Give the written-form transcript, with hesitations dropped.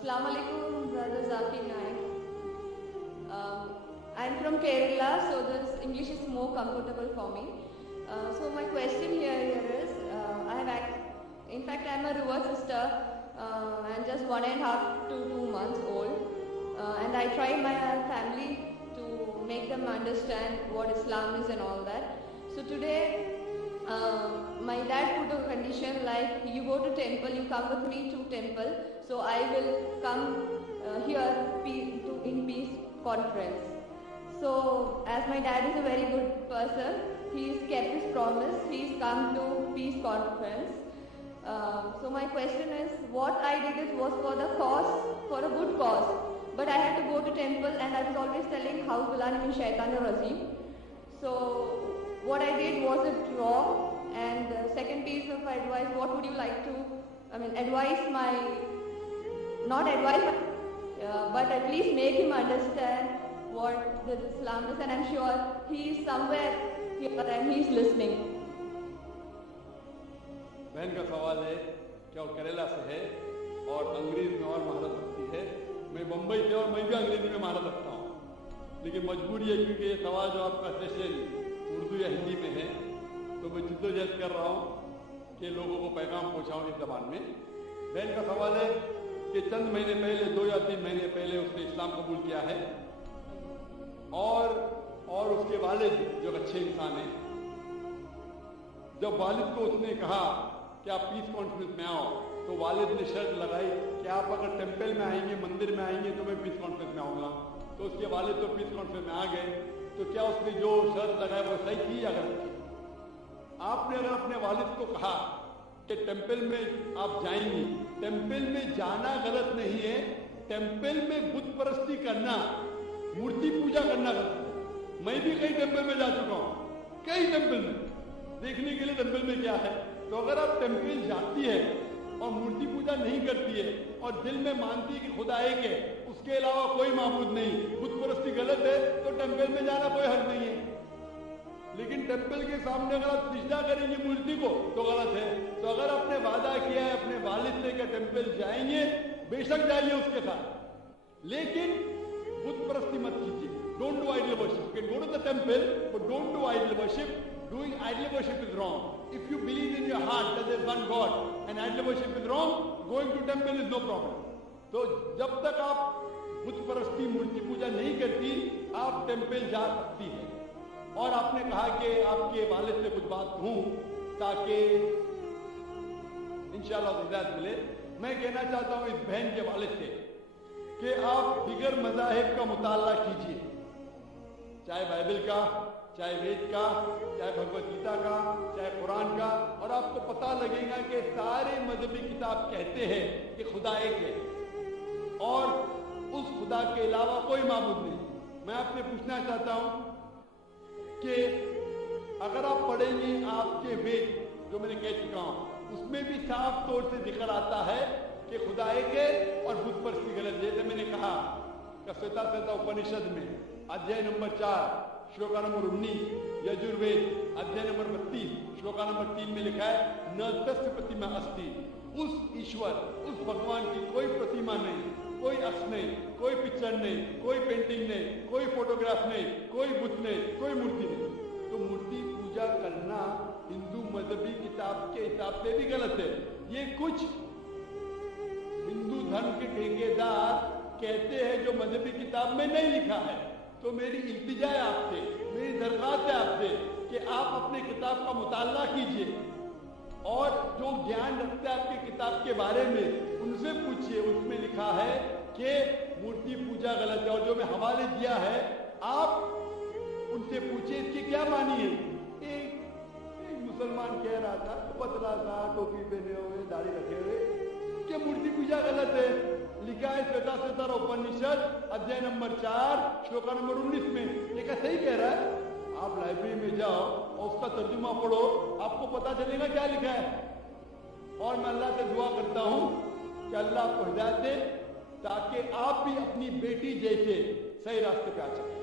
Assalamu alaikum, Brother Zakir Naik. I'm from Kerala, so this English is more comfortable for me. So my question here is, in fact, I'm a reward sister and just 1.5 to 2 months old. And I try my family to make them understand what Islam is and all that. So today, my dad put a condition like, you go to temple, you come with me to temple, so I will come here in peace conference. So as my dad is a very good person, he's kept his promise, he's come to peace conference. So my question is, what I did was for the cause, for a good cause, but I had to go to temple and I was always telling, Ha'udhu billahi min shaitanir rajim. So what I did, was it wrong? And the second piece of advice, what would you like to, but at least make him understand what the Islam is, and I'm sure he is somewhere here and he is listening. बहन का सवाल है क्या वो केरला से है और अंग्रेजी में और महारत रखती है। मैं बम्बई से और मैं भी अंग्रेजी में महारत रखता हूँ, लेकिन मजबूरी है क्योंकि ये सवाल जो आपका सेशन उर्दू या हिंदी में है, तो मैं जिद्दोजहद कर रहा हूँ कि लोगों को पैगाम पहुँचाऊँ इस जबान में। बहन का सवाल है कि चंद महीने पहले, 2 या 3 महीने पहले उसने इस्लाम कबूल किया है और उसके वालिद जो अच्छे इंसान हैं, जब वालिद को उसने कहा कि आप पीस कॉन्फ्रेंस में आओ, तो वालिद ने शर्त लगाई कि आप अगर टेंपल में आएंगे, मंदिर में आएंगे, तो मैं पीस कॉन्फ्रेंस में आऊँगा। तो उसके वालिद तो पीस कॉन्फ्रेंस में आ गए। तो क्या उसने जो शर्त लगाई वो सही थी या गलत थी? आपने अगर अपने वालिद को कहा कि टेंपल में आप जाएंगे, टेंपल में जाना गलत नहीं है, टेंपल में बुत परस्ती करना, मूर्ति पूजा करना गलत है। मैं भी कई टेंपल में जा चुका हूँ, कई टेंपल में देखने के लिए टेंपल में क्या है। तो अगर आप टेंपल जाती है और मूर्ति पूजा नहीं करती है और दिल में मानती है कि खुदा एक है, उसके अलावा कोई माबूद नहीं, बुत परस्ती गलत है, तो टेंपल में जाना कोई हर्ज नहीं है। लेकिन टेंपल के सामने अगर आप सिजदा करेंगे मूर्ति को तो गलत है। तो अगर आपने वादा किया है अपने वालिद से कि टेंपल जाएंगे, बेशक जाइए उसके साथ, लेकिन बुत परस्ती मत कीजिए। Don't do idol worship. You can go to the temple, but don't do idol worship. Doing idol worship is wrong. If you believe in your heart that there is one God and idol worship is wrong, going to temple is no problem. तो जब तक आप बुत परस्ती, मूर्ति पूजा नहीं करती, आप temple जा सकती है। और आपने कहा कि आपके वालिद से कुछ बात कहूं ताकि इंशाअल्लाह हिदायत मिले। मैं कहना चाहता हूं इस बहन के वालिद से कि आप दिगर मज़ाहिब का मुताला कीजिए, चाहे बाइबल का, चाहे वेद का, चाहे भगवत गीता का, चाहे कुरान का, और आपको पता लगेगा कि सारे मजहबी किताब कहते हैं कि खुदा एक है और उस खुदा के अलावा कोई माबूद नहीं। मैं आपसे पूछना चाहता हूं कि अगर आप पढ़ेंगे आपके वेद, जो मैंने कह चुका हूं, उसमें भी साफ तौर से जिक्र आता है कि खुदा एक है और बुत परस्ती गलत है। जैसे मैंने कहा श्वेता उपनिषद में अध्याय नंबर 4 श्लोका नंबर 19, यजुर्वेद अध्याय नंबर 32 श्लोका नंबर 3 में लिखा है, न तस्य प्रतिमा अस्ति। उस ईश्वर, उस भगवान की कोई प्रतिमा नहीं, कोई अक्ष नहीं, कोई पिक्चर नहीं, कोई पेंटिंग नहीं, कोई फोटोग्राफ नहीं, कोई बुत नहीं, कोई मूर्ति नहीं। तो मूर्ति पूजा करना हिंदू मजहबी किताब के हिसाब से भी गलत है। ये कुछ हिंदू धर्म के ठेकेदार कहते हैं जो मजहबी किताब में नहीं लिखा है। तो मेरी इल्तिजा है आपसे, मेरी दरख्वास्त है आपसे कि आप अपने किताब का मुताला कीजिए और जो ज्ञान रखते हैं आपकी किताब के बारे में उनसे पूछिए। उसमें लिखा है कि मूर्ति पूजा गलत है, और जो मैं हवाले दिया है आप उनसे पूछिए इसकी क्या मानी है। एक मुसलमान कह रहा था, पतला सा, टोपी पहने हुए, दाढ़ी रखे हुए, कि मूर्ति पूजा गलत है। लिखा है श्वेता उपनिषद अध्याय नंबर 4 श्लोका नंबर 19 में। ये क्या सही कह रहा है? आप लाइब्रेरी में जाओ और उसका तर्जुमा पढ़ो, आपको पता चलेगा क्या लिखा है। और मैं अल्लाह से दुआ करता हूं कि अल्लाह आपको हिदायत दे ताकि आप भी अपनी बेटी जैसे सही रास्ते पे आ सकें।